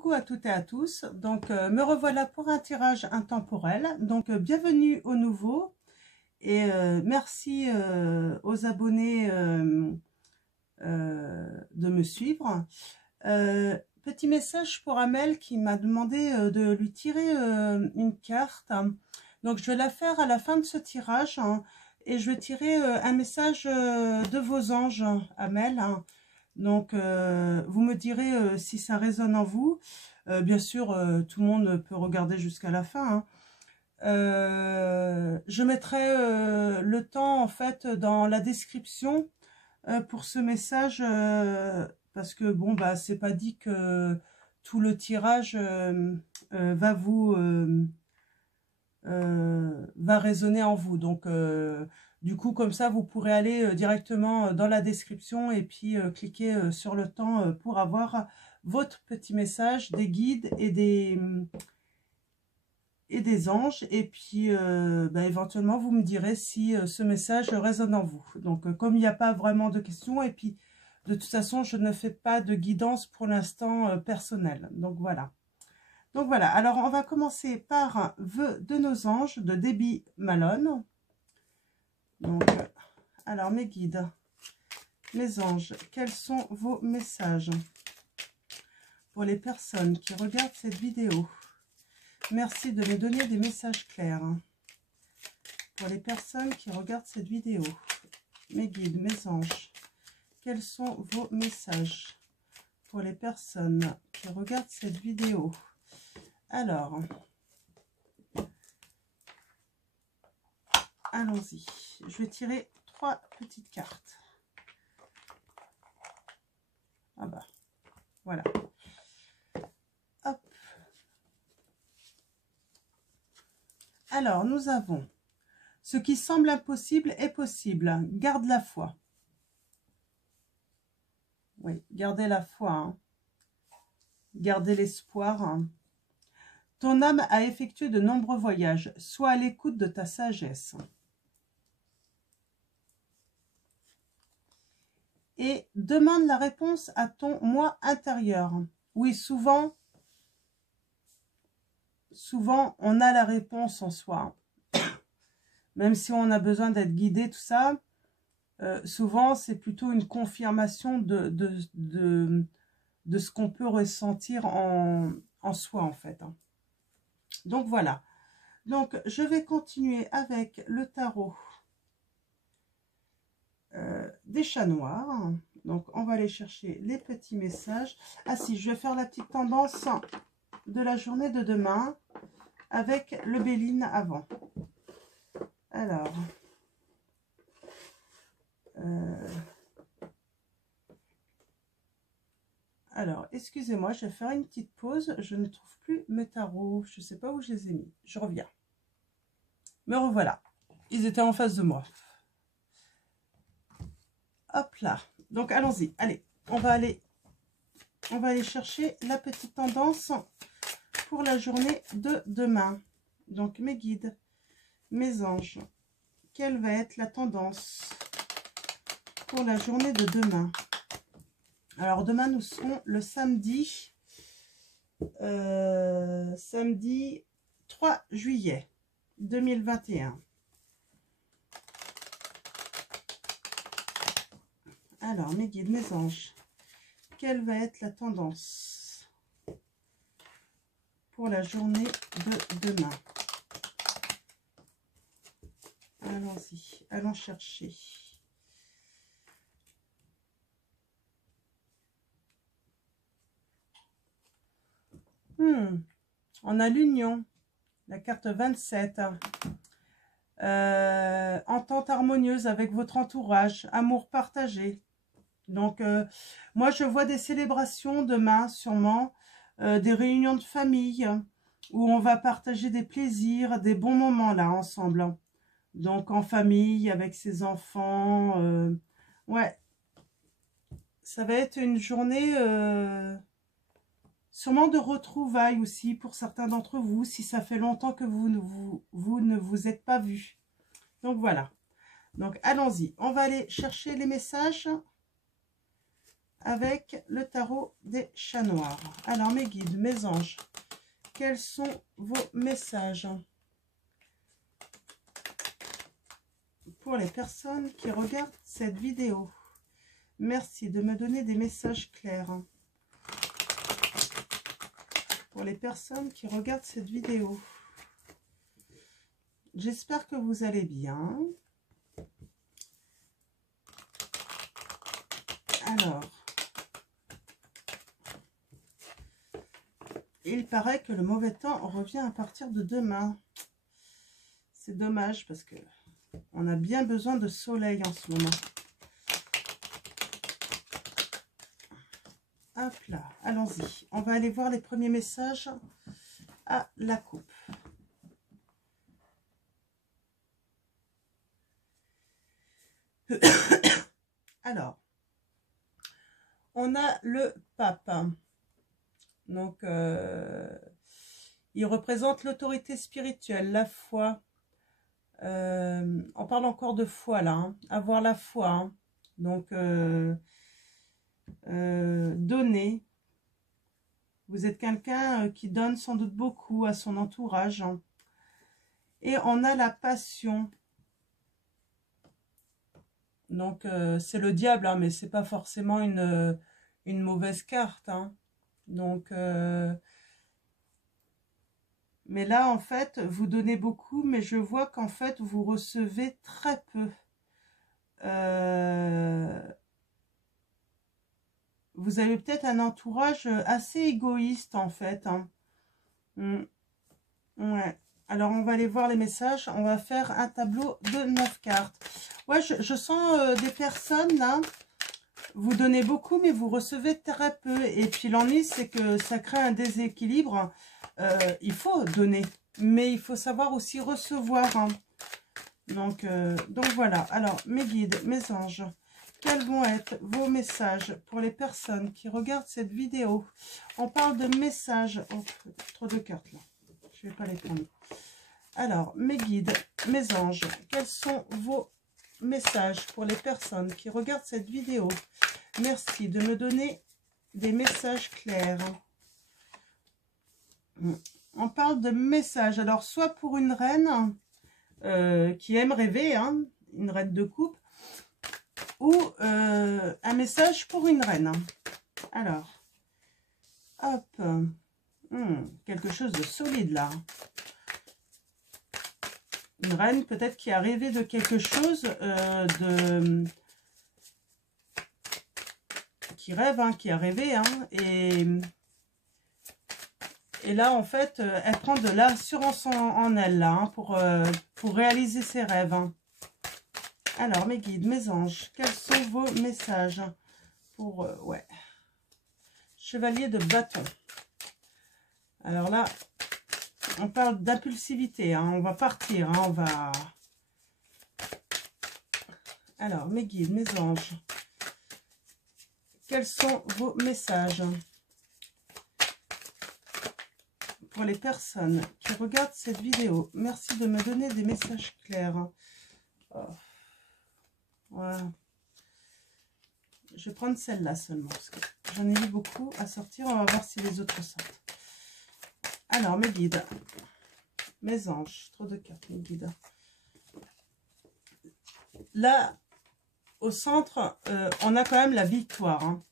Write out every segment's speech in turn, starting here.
coucou à toutes et à tous. Donc, me revoilà pour un tirage intemporel. Donc, bienvenue aux nouveaux et merci aux abonnés de me suivre. Petit message pour Amel qui m'a demandé de lui tirer une carte. Donc, je vais la faire à la fin de ce tirage et je vais tirer un message de vos anges, Amel. Donc, vous me direz si ça résonne en vous. Bien sûr, tout le monde peut regarder jusqu'à la fin. Je mettrai le temps, en fait, dans la description pour ce message, parce que, bon, bah, c'est pas dit que tout le tirage va résonner en vous. Donc, du coup, comme ça, vous pourrez aller directement dans la description et puis cliquer sur le temps pour avoir votre petit message des guides et des anges. Et puis, bah, éventuellement, vous me direz si ce message résonne en vous. Donc, comme il n'y a pas vraiment de questions, et puis, de toute façon, je ne fais pas de guidance pour l'instant personnelle. Donc, voilà. Donc voilà, alors on va commencer par un vœu de nos anges de Debbie Malone. Donc, alors mes guides, mes anges, quels sont vos messages pour les personnes qui regardent cette vidéo? Merci de me donner des messages clairs. Pour les personnes qui regardent cette vidéo, mes guides, mes anges, quels sont vos messages pour les personnes qui regardent cette vidéo? Alors, allons-y. Je vais tirer 3 petites cartes. Ah bah, voilà. Hop. Alors, nous avons ce qui semble impossible est possible. Garde la foi. Oui, gardez la foi. Hein. Gardez l'espoir. Hein. Ton âme a effectué de nombreux voyages. Sois à l'écoute de ta sagesse. Et demande la réponse à ton moi intérieur. Oui, souvent, on a la réponse en soi. Même si on a besoin d'être guidé, tout ça, souvent, c'est plutôt une confirmation de ce qu'on peut ressentir en soi, en fait. Donc voilà, donc je vais continuer avec le tarot des chats noirs. Donc on va aller chercher les petits messages. Ah si, je vais faire la petite tendance de la journée de demain avec le Béline avant. Alors, excusez-moi, je vais faire une petite pause. Je ne trouve plus mes tarots. Je ne sais pas où je les ai mis. Je reviens. Me revoilà. Ils étaient en face de moi. Hop là. Donc, allons-y. Allez, on va aller chercher la petite tendance pour la journée de demain. Donc, mes guides, mes anges, quelle va être la tendance pour la journée de demain? Alors, demain, nous serons le samedi 3 juillet 2021. Alors, mes guides, mes anges, quelle va être la tendance pour la journée de demain? Allons-y, allons chercher. On a l'union, la carte 27. Entente harmonieuse avec votre entourage, amour partagé. Donc, moi, je vois des célébrations demain, sûrement, des réunions de famille, où on va partager des plaisirs, des bons moments, là, ensemble. Donc, en famille, avec ses enfants. Ouais, ça va être une journée... sûrement de retrouvailles aussi pour certains d'entre vous, si ça fait longtemps que vous ne vous êtes pas vus. Donc voilà. Donc allons-y. On va aller chercher les messages avec le tarot des chats noirs. Alors, mes guides, mes anges, quels sont vos messages pour les personnes qui regardent cette vidéo? Merci de me donner des messages clairs. Pour les personnes qui regardent cette vidéo, j'espère que vous allez bien. Alors, il paraît que le mauvais temps revient à partir de demain. C'est dommage parce que on a bien besoin de soleil en ce moment. Hop là, allons-y. On va aller voir les premiers messages à la coupe. Alors, on a le pape. Donc, il représente l'autorité spirituelle, la foi. On parle encore de foi là, hein. Avoir la foi. Hein. Donc, donner. Vous êtes quelqu'un qui donne sans doute beaucoup à son entourage. Hein. Et on a la passion. Donc, c'est le diable, hein, mais c'est pas forcément une mauvaise carte. Hein. Donc, mais là, en fait, vous donnez beaucoup, mais je vois qu'en fait, vous recevez très peu. Vous avez peut-être un entourage assez égoïste, en fait. Hein. Ouais. Alors, on va aller voir les messages. On va faire un tableau de 9 cartes. Ouais, je sens des personnes, là. Vous donnez beaucoup, mais vous recevez très peu. Et puis, l'ennui, c'est que ça crée un déséquilibre. Il faut donner, mais il faut savoir aussi recevoir. Hein. Donc voilà. Alors, mes guides, mes anges, quels vont être vos messages pour les personnes qui regardent cette vidéo? On parle de messages. Oh, trop de cartes, là. Je ne vais pas les prendre. Alors, mes guides, mes anges, quels sont vos messages pour les personnes qui regardent cette vidéo? Merci de me donner des messages clairs. On parle de messages. Alors, soit pour une reine qui aime rêver, hein, une reine de coupe, ou un message pour une reine. Alors, hop, quelque chose de solide là. Une reine peut-être qui a rêvé de quelque chose, qui rêve, hein, qui a rêvé, hein, et là, en fait, elle prend de l'assurance en elle, là, hein, pour réaliser ses rêves. Hein. Alors, mes guides, mes anges, quels sont vos messages pour... ouais. Chevalier de bâton. Alors là, on parle d'impulsivité. Hein, on va partir. Hein, on va... Alors, mes guides, mes anges, quels sont vos messages pour les personnes qui regardent cette vidéo? Merci de me donner des messages clairs. Oh. Voilà. Je vais prendre celle-là seulement, parce que j'en ai eu beaucoup à sortir. On va voir si les autres sortent. Alors, mes guides, mes anges, trop de cartes, mes guides. Là, au centre, on a quand même la victoire. Hein.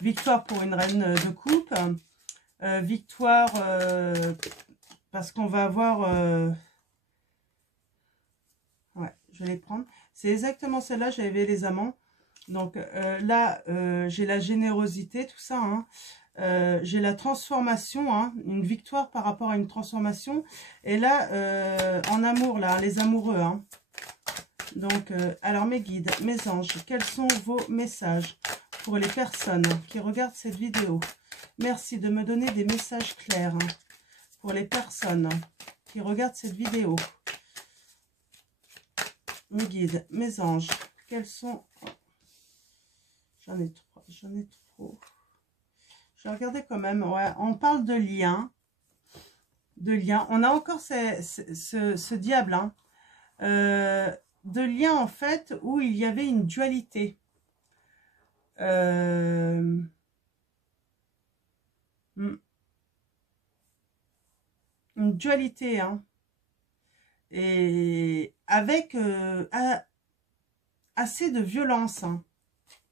Victoire pour une reine de coupe. Victoire parce qu'on va avoir... ouais, je vais les prendre. C'est exactement celle-là, j'avais les amants. Donc là, j'ai la générosité, tout ça. Hein. J'ai la transformation, hein, une victoire par rapport à une transformation. Et là, en amour, là, les amoureux. Hein. Donc, alors mes guides, mes anges, quels sont vos messages pour les personnes qui regardent cette vidéo? Merci de me donner des messages clairs hein, pour les personnes qui regardent cette vidéo. Mes guides, mes anges, quels sont... J'en ai trop, j'en ai trop. Je vais regarder quand même. Ouais, on parle de lien. De lien. On a encore ce diable. Hein, de lien, en fait, où il y avait une dualité. Euh, hmm, une dualité, hein. Et avec assez de violence, hein.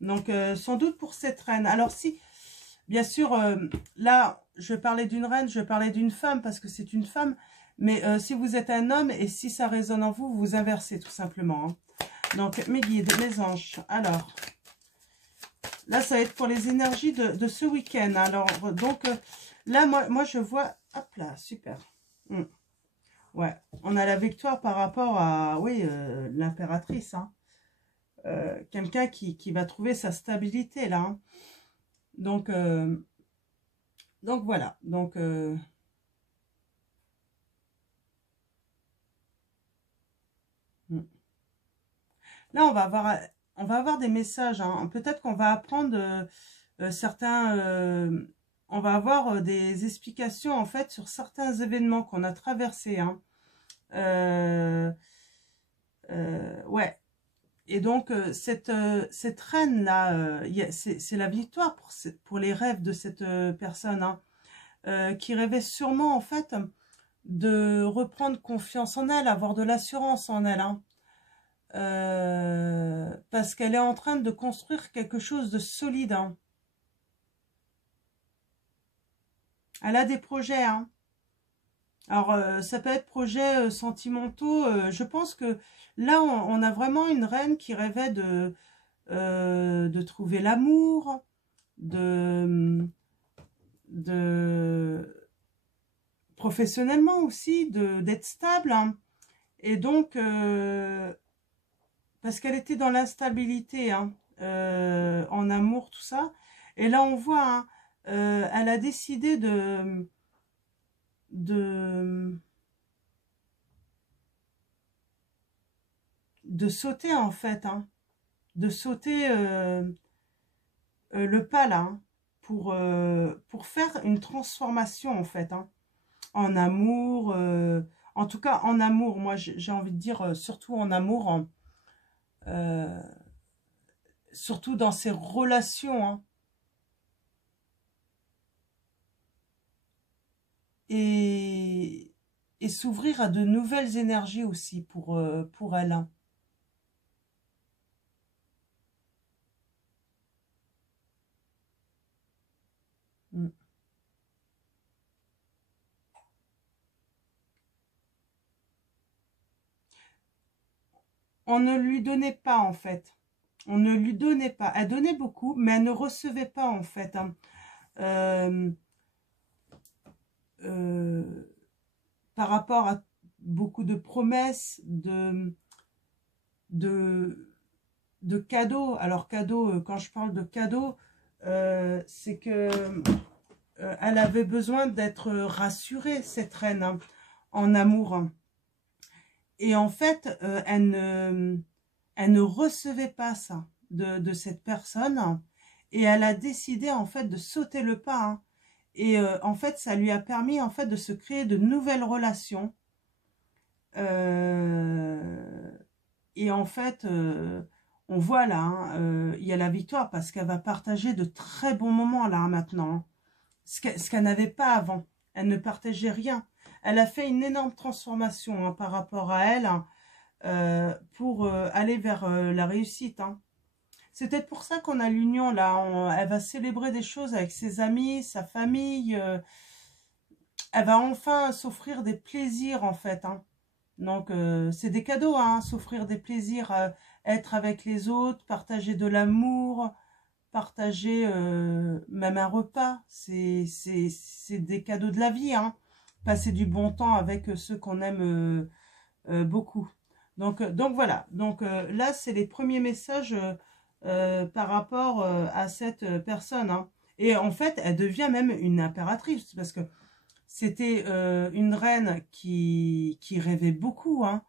Donc, sans doute pour cette reine. Alors, si, bien sûr, là, je vais parler d'une reine, je vais parler d'une femme, parce que c'est une femme. Mais si vous êtes un homme, et si ça résonne en vous, vous inversez tout simplement, hein. Donc, mes guides, mes anges. Alors, là, ça va être pour les énergies de ce week-end. Alors, donc, là, moi, je vois... Hop là, super. Ouais, on a la victoire par rapport à, oui, l'impératrice, hein. Quelqu'un qui va trouver sa stabilité, là, hein. Donc, voilà. Donc, là, on va avoir des messages, hein. Peut-être qu'on va apprendre certains... on va avoir des explications, en fait, sur certains événements qu'on a traversés, hein. Ouais. Et donc, cette reine-là, c'est la victoire pour les rêves de cette personne, hein, qui rêvait sûrement, en fait, de reprendre confiance en elle, avoir de l'assurance en elle, hein. Parce qu'elle est en train de construire quelque chose de solide, hein. Elle a des projets, hein. Alors, ça peut être projets sentimentaux. Je pense que là, on a vraiment une reine qui rêvait de trouver l'amour, de professionnellement aussi, d'être stable, hein. Et donc, parce qu'elle était dans l'instabilité, hein, en amour, tout ça. Et là, on voit, hein, elle a décidé de, de sauter, en fait, hein, de sauter le pas, là, hein, pour faire une transformation, en fait, hein, en amour, en tout cas, en amour, moi, j'ai envie de dire, surtout en amour, hein, euh, surtout dans ses relations, hein. Et, et s'ouvrir à de nouvelles énergies aussi pour elle, hein. Mm. On ne lui donnait pas, en fait. On ne lui donnait pas. Elle donnait beaucoup, mais elle ne recevait pas, en fait, hein. Euh, euh, Par rapport à beaucoup de promesses, de, de cadeaux. Alors, cadeaux, quand je parle de cadeaux, c'est que elle avait besoin d'être rassurée, cette reine, hein, en amour, hein. Et en fait, elle ne recevait pas ça de cette personne, hein. Et elle a décidé, en fait, de sauter le pas, hein. Et en fait, ça lui a permis, en fait, de se créer de nouvelles relations. Euh, et en fait, on voit là, hein, il y a la victoire parce qu'elle va partager de très bons moments là, hein, maintenant, hein. Ce qu'elle n'avait pas avant. Elle ne partageait rien. Elle a fait une énorme transformation, hein, par rapport à elle, hein, pour aller vers la réussite, hein. C'est peut-être pour ça qu'on a l'union là. Elle va célébrer des choses avec ses amis, sa famille. Elle va enfin s'offrir des plaisirs, en fait, hein. Donc, c'est des cadeaux, hein, s'offrir des plaisirs, être avec les autres, partager de l'amour, partager même un repas. C'est des cadeaux de la vie, hein. Passer du bon temps avec ceux qu'on aime beaucoup. Donc voilà. Donc là, c'est les premiers messages par rapport à cette personne, hein. Et en fait, elle devient même une impératrice parce que c'était une reine qui rêvait beaucoup, hein.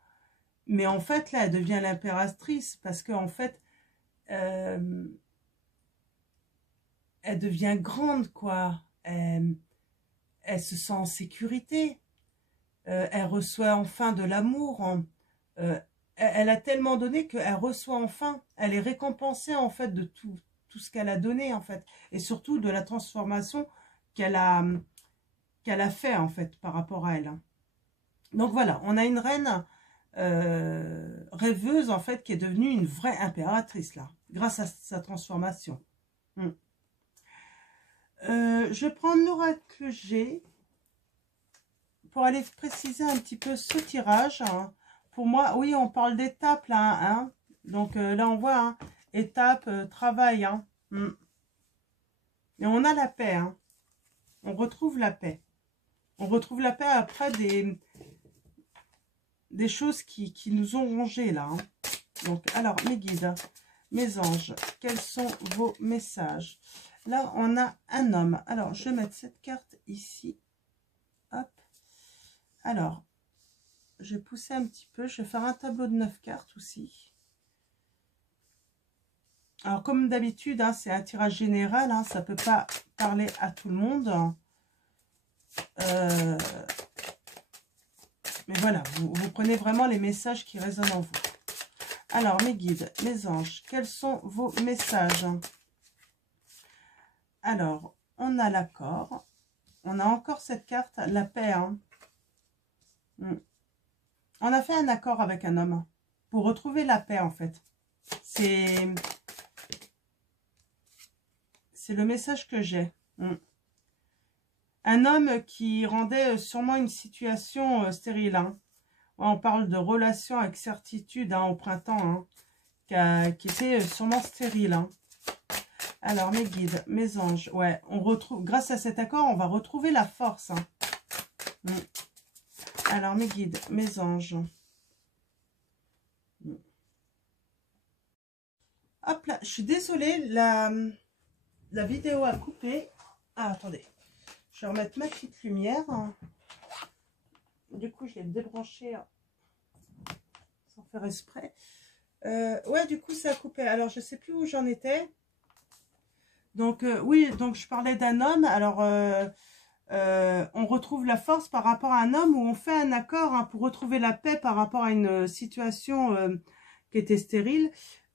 Mais en fait, là, elle devient l'impératrice parce qu'en fait, euh, elle devient grande, quoi. Elle se sent en sécurité. Elle reçoit enfin de l'amour, hein. Elle a tellement donné qu'elle reçoit enfin. Elle est récompensée, en fait, de tout tout ce qu'elle a donné, en fait. Et surtout de la transformation qu'elle a fait, en fait, par rapport à elle. Donc voilà, on a une reine rêveuse, en fait, qui est devenue une vraie impératrice, là, grâce à sa transformation. Je vais prendre l'oracle G pour aller préciser un petit peu ce tirage. Hein. Pour moi, oui, on parle d'étapes, là, hein. Donc là, on voit, hein, étape, travail, hein. Et on a la paix, hein. On retrouve la paix. On retrouve la paix après des choses qui nous ont rongés, là. Hein. Donc, alors, mes guides, mes anges, quels sont vos messages? Là, on a un homme. Alors, je vais mettre cette carte ici. Hop. Alors, je vais pousser un petit peu. Je vais faire un tableau de 9 cartes aussi. Alors, comme d'habitude, hein, c'est un tirage général. Hein, ça ne peut pas parler à tout le monde. Mais voilà, vous prenez vraiment les messages qui résonnent en vous. Alors, mes guides, mes anges, quels sont vos messages? Alors, on a l'accord. On a encore cette carte, la paix. Hein. On a fait un accord avec un homme pour retrouver la paix, en fait. C'est le message que j'ai. Un homme qui rendait sûrement une situation stérile. Hein. On parle de relation avec certitude hein, au printemps, hein, qui était sûrement stérile. Hein. Alors, mes guides, mes anges, ouais, on retrouve, grâce à cet accord, on va retrouver la force. Hein. Alors, mes guides, mes anges. Hop là, je suis désolée, la vidéo a coupé. Ah, attendez. Je vais remettre ma petite lumière. Du coup, je l'ai débranchée sans faire exprès. Ouais, du coup, ça a coupé. Alors, je ne sais plus où j'en étais. Donc, oui, donc je parlais d'un homme. Alors, on retrouve la force par rapport à un homme où on fait un accord hein, pour retrouver la paix par rapport à une situation qui était stérile.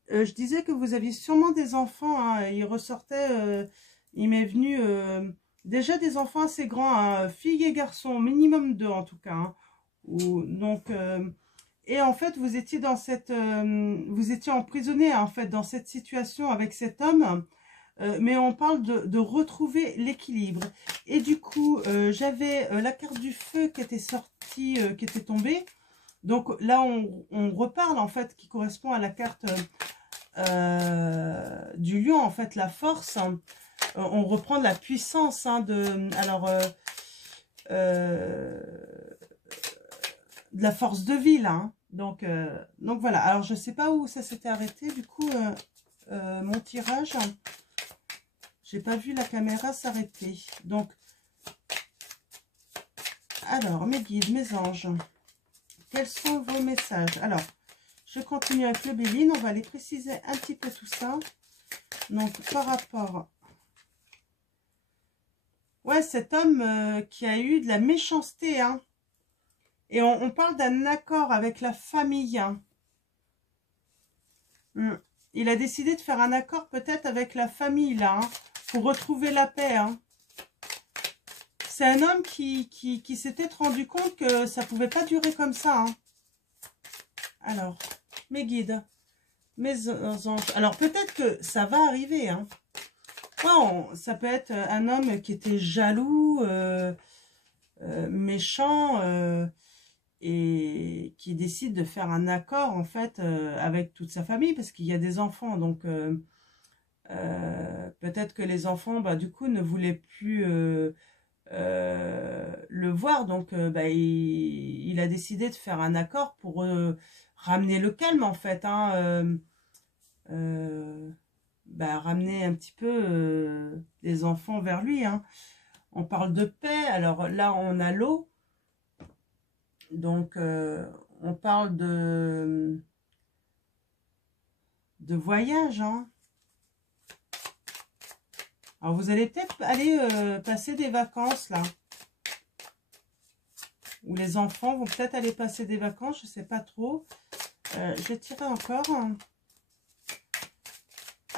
Je disais que vous aviez sûrement des enfants. Hein, il ressortait, il m'est venu... déjà des enfants assez grands, hein, filles et garçons, minimum 2 en tout cas. Hein, donc, et en fait, vous étiez dans cette, vous étiez emprisonné en fait dans cette situation avec cet homme, mais on parle de retrouver l'équilibre. Et du coup, j'avais la carte du feu qui était sortie, qui était tombée. Donc là, on reparle en fait, qui correspond à la carte du lion, en fait, la force. Hein. On reprend de la puissance hein, de la force de vie là. Hein. Donc voilà. Alors je sais pas où ça s'était arrêté. Du coup, mon tirage, j'ai pas vu la caméra s'arrêter. Donc, alors mes guides, mes anges, quels sont vos messages? Alors, je continue avec le Béline. On va aller préciser un petit peu tout ça. Donc par rapport... Ouais, cet homme qui a eu de la méchanceté, hein. Et on parle d'un accord avec la famille. Hein. Il a décidé de faire un accord peut-être avec la famille, là, hein, pour retrouver la paix. Hein. C'est un homme qui s'était rendu compte que ça ne pouvait pas durer comme ça. Hein. Alors, mes guides, mes anges. Alors, peut-être que ça va arriver, hein. Ouais, ça peut être un homme qui était jaloux, méchant, et qui décide de faire un accord, en fait, avec toute sa famille, parce qu'il y a des enfants. Donc, peut-être que les enfants, bah, du coup, ne voulaient plus le voir. Donc, bah, il a décidé de faire un accord pour ramener le calme, en fait, hein, bah, ramener un petit peu les enfants vers lui. Hein. On parle de paix. Alors là, on a l'eau. Donc, on parle de voyage. Hein. Alors, vous allez peut-être aller passer des vacances, là. Ou les enfants vont peut-être aller passer des vacances, je ne sais pas trop. Je vais tirer encore.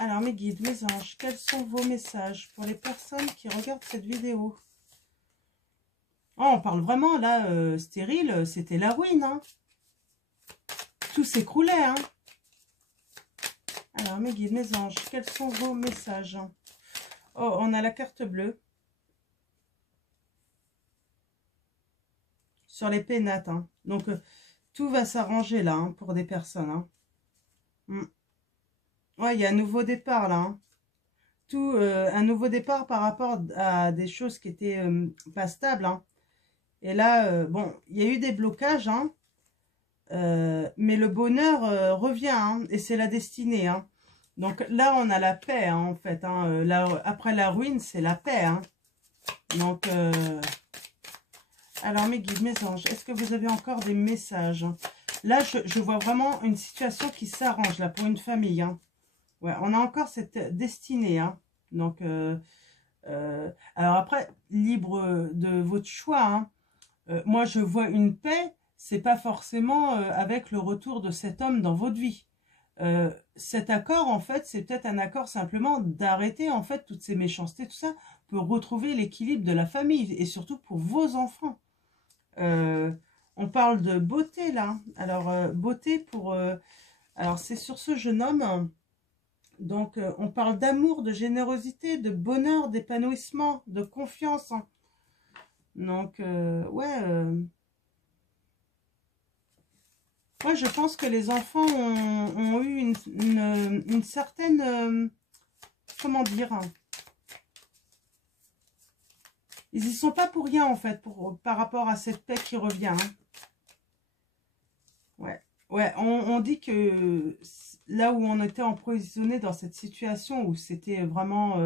Alors, mes guides, mes anges, quels sont vos messages pour les personnes qui regardent cette vidéo? Oh, on parle vraiment, là, stérile, c'était la ruine, hein. Tout s'écroulait, hein. Alors, mes guides, mes anges, quels sont vos messages? Oh, on a la carte bleue. Sur les pénates, hein. Donc, tout va s'arranger, là, hein, pour des personnes, hein. Ouais, il y a un nouveau départ, là, hein. Un nouveau départ par rapport à des choses qui étaient pas stables, hein. Et là, bon, il y a eu des blocages, hein. Mais le bonheur revient, hein, et c'est la destinée, hein. Donc là, on a la paix, hein, en fait, hein. Là, après la ruine, c'est la paix, hein. Donc, alors mes guides, mes anges, est-ce que vous avez encore des messages? Là, je vois vraiment une situation qui s'arrange, là, pour une famille, hein. Ouais, on a encore cette destinée, hein. Donc, alors après, libre de votre choix, hein. Moi, je vois une paix, c'est pas forcément avec le retour de cet homme dans votre vie. Cet accord, en fait, c'est peut-être un accord simplement d'arrêter, en fait, toutes ces méchancetés, tout ça, pour retrouver l'équilibre de la famille, et surtout pour vos enfants. On parle de beauté, là. Alors, beauté pour... alors, c'est sur ce jeune homme. Donc, on parle d'amour, de générosité, de bonheur, d'épanouissement, de confiance, hein. Donc, ouais... Moi, je pense que les enfants ont eu une certaine... comment dire, hein, ils y sont pas pour rien, en fait, par rapport à cette paix qui revient, hein. Ouais, ouais, on dit que là où on était emprisonné dans cette situation où c'était vraiment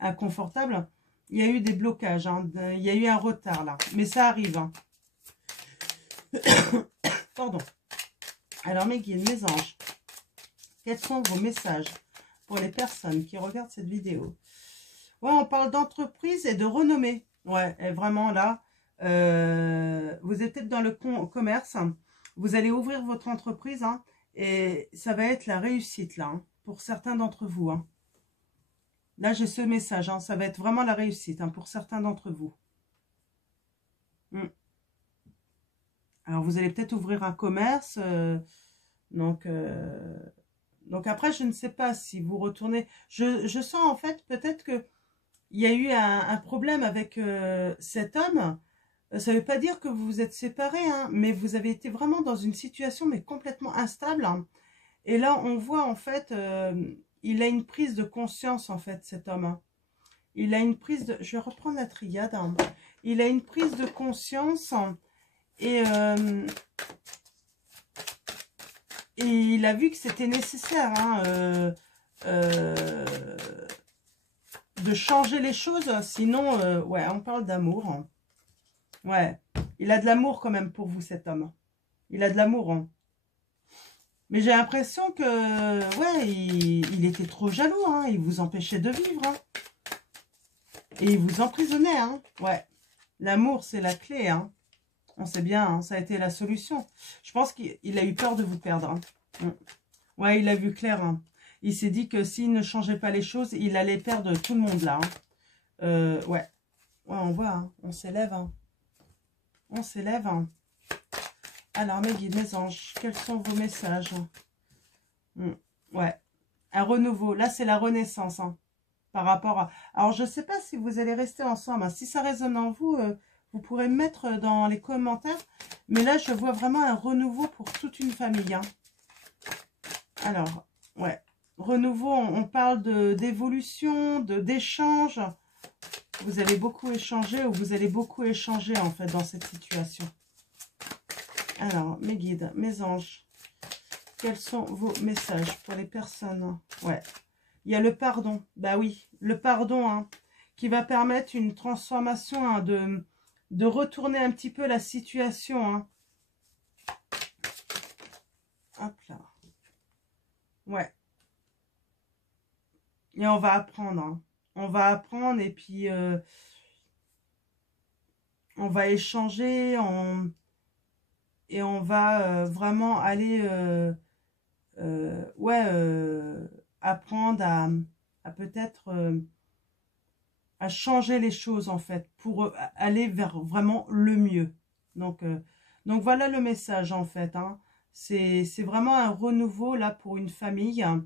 inconfortable, il y a eu des blocages, hein, il y a eu un retard, là. Mais ça arrive, hein. Pardon. Alors, mes guides, mes anges, quels sont vos messages pour les personnes qui regardent cette vidéo? Ouais, on parle d'entreprise et de renommée. Ouais, et vraiment là, vous êtes peut-être dans le commerce, hein. Vous allez ouvrir votre entreprise, hein, et ça va être la réussite là, hein, pour certains d'entre vous, hein. Là, j'ai ce message, hein, ça va être vraiment la réussite, hein, pour certains d'entre vous. Alors, vous allez peut-être ouvrir un commerce, donc après, je ne sais pas si vous retournez. Je sens en fait peut-être que il y a eu un problème avec cet homme. Ça ne veut pas dire que vous vous êtes séparés, hein, mais vous avez été vraiment dans une situation mais complètement instable, hein. Et là, on voit en fait, il a une prise de conscience en fait, cet homme, hein. Il a une prise de... Je vais reprendre la triade, hein. Il a une prise de conscience, hein, et il a vu que c'était nécessaire, hein, de changer les choses. Sinon, ouais, on parle d'amour, hein. Ouais, il a de l'amour quand même pour vous, cet homme. Il a de l'amour, hein. Mais j'ai l'impression que, ouais, il était trop jaloux, hein. Il vous empêchait de vivre, hein. Et il vous emprisonnait, hein. Ouais, l'amour, c'est la clé, hein. On sait bien, hein, ça a été la solution. Je pense qu'il a eu peur de vous perdre, hein. Ouais, il a vu clair, hein. Il s'est dit que s'il ne changeait pas les choses, il allait perdre tout le monde, là, hein. Ouais. Ouais, on voit, hein. On s'élève, hein. On s'élève, hein. Alors, mes guides, mes anges, quels sont vos messages? Ouais, un renouveau. Là, c'est la renaissance, hein, par rapport à... Alors, je ne sais pas si vous allez rester ensemble, hein. Si ça résonne en vous, vous pourrez me mettre dans les commentaires. Mais là, je vois vraiment un renouveau pour toute une famille, hein. Alors, ouais, renouveau, on parle d'évolution, d'échange. Vous allez beaucoup échanger, ou vous allez beaucoup échanger, en fait, dans cette situation. Alors, mes guides, mes anges, quels sont vos messages pour les personnes? Ouais, il y a le pardon. Bah oui, le pardon, hein, qui va permettre une transformation, hein, de retourner un petit peu la situation, hein. Hop là. Ouais. Et on va apprendre, hein. On va apprendre et puis on va échanger, et on va vraiment aller ouais, apprendre à peut-être à changer les choses en fait, pour aller vers vraiment le mieux. Donc voilà le message en fait, hein. C'est vraiment un renouveau là pour une famille, hein,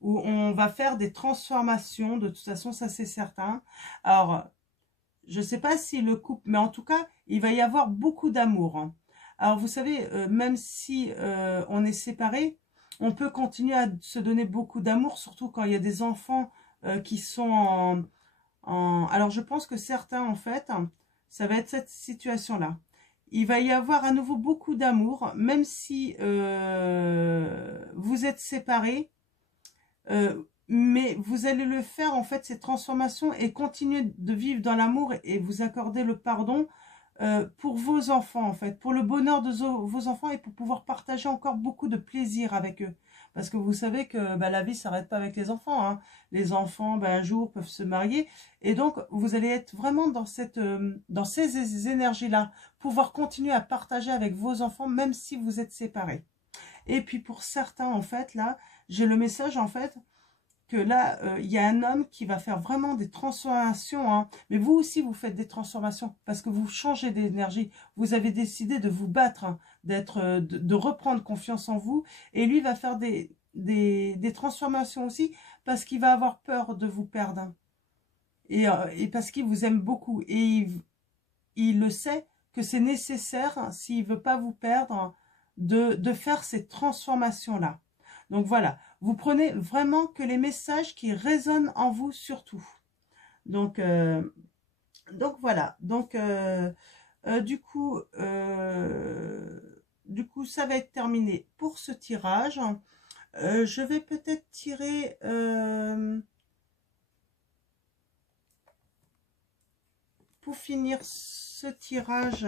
où on va faire des transformations, de toute façon ça c'est certain. Alors, je ne sais pas si le couple, mais en tout cas, il va y avoir beaucoup d'amour, hein. Alors vous savez, même si on est séparés, on peut continuer à se donner beaucoup d'amour, surtout quand il y a des enfants qui sont Alors je pense que certains, en fait, ça va être cette situation-là. Il va y avoir à nouveau beaucoup d'amour, même si vous êtes séparés, mais vous allez le faire, en fait, cette transformation, et continuer de vivre dans l'amour et vous accorder le pardon pour vos enfants, en fait, pour le bonheur de vos enfants et pour pouvoir partager encore beaucoup de plaisir avec eux. Parce que vous savez que bah, la vie ne s'arrête pas avec les enfants, hein. Les enfants, bah, un jour, peuvent se marier. Et donc, vous allez être vraiment dans ces énergies-là, pouvoir continuer à partager avec vos enfants, même si vous êtes séparés. Et puis, pour certains, en fait, là, j'ai le message, en fait, que là, il y a un homme qui va faire vraiment des transformations, hein. Mais vous aussi, vous faites des transformations parce que vous changez d'énergie. Vous avez décidé de vous battre, hein, de reprendre confiance en vous. Et lui va faire des transformations aussi parce qu'il va avoir peur de vous perdre, hein. Et parce qu'il vous aime beaucoup. Et il le sait que c'est nécessaire, hein, s'il ne veut pas vous perdre, de faire ces transformations-là. Donc voilà, vous prenez vraiment que les messages qui résonnent en vous surtout. Donc voilà. Donc du coup, ça va être terminé pour ce tirage. Je vais peut-être tirer pour finir ce tirage.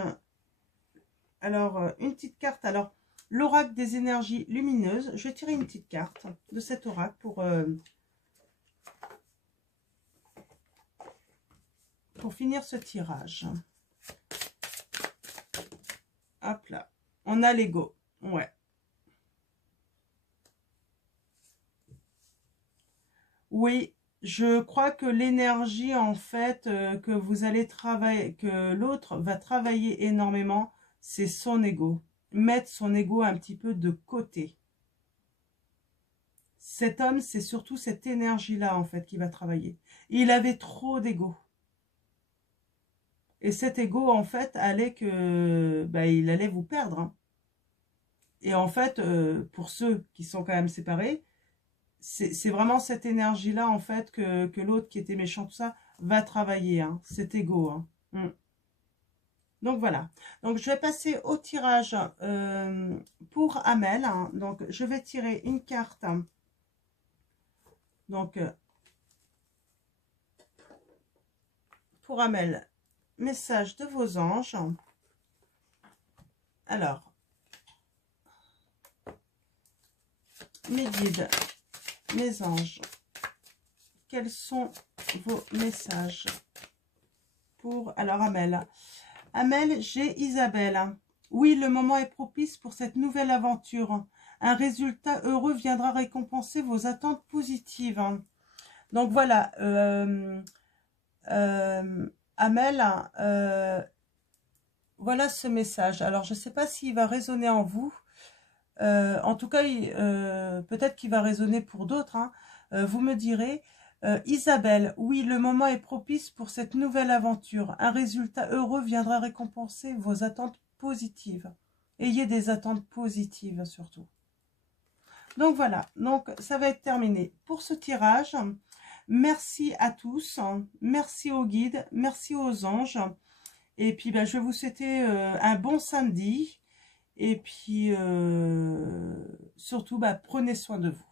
Alors une petite carte. Alors, l'oracle des énergies lumineuses. Je vais tirer une petite carte de cet oracle pour finir ce tirage. Hop là. On a l'ego. Ouais. Oui, je crois que l'énergie, en fait, que vous allez travailler, que l'autre va travailler énormément, c'est son ego. Mettre son ego un petit peu de côté. Cet homme, c'est surtout cette énergie-là, en fait, qui va travailler. Il avait trop d'ego. Et cet ego, en fait, il allait vous perdre, hein. Et en fait, pour ceux qui sont quand même séparés, c'est vraiment cette énergie-là, en fait, que l'autre qui était méchant, tout ça, va travailler, hein, cet ego, hein. Donc voilà. Donc je vais passer au tirage pour Amel, hein. Donc je vais tirer une carte. Donc pour Amel, message de vos anges. Alors, mes guides, mes anges, quels sont vos messages pour... Alors Amel, j'ai Isabelle. Oui, le moment est propice pour cette nouvelle aventure. Un résultat heureux viendra récompenser vos attentes positives. Donc voilà, Amel, voilà ce message. Alors, je ne sais pas s'il va résonner en vous. En tout cas, peut-être qu'il va résonner pour d'autres, hein. Vous me direz. Isabelle, oui, le moment est propice pour cette nouvelle aventure. Un résultat heureux viendra récompenser vos attentes positives. Ayez des attentes positives surtout. Donc voilà, donc ça va être terminé pour ce tirage. Merci à tous, merci aux guides, merci aux anges. Et puis je vais vous souhaiter un bon samedi. Et puis surtout, prenez soin de vous.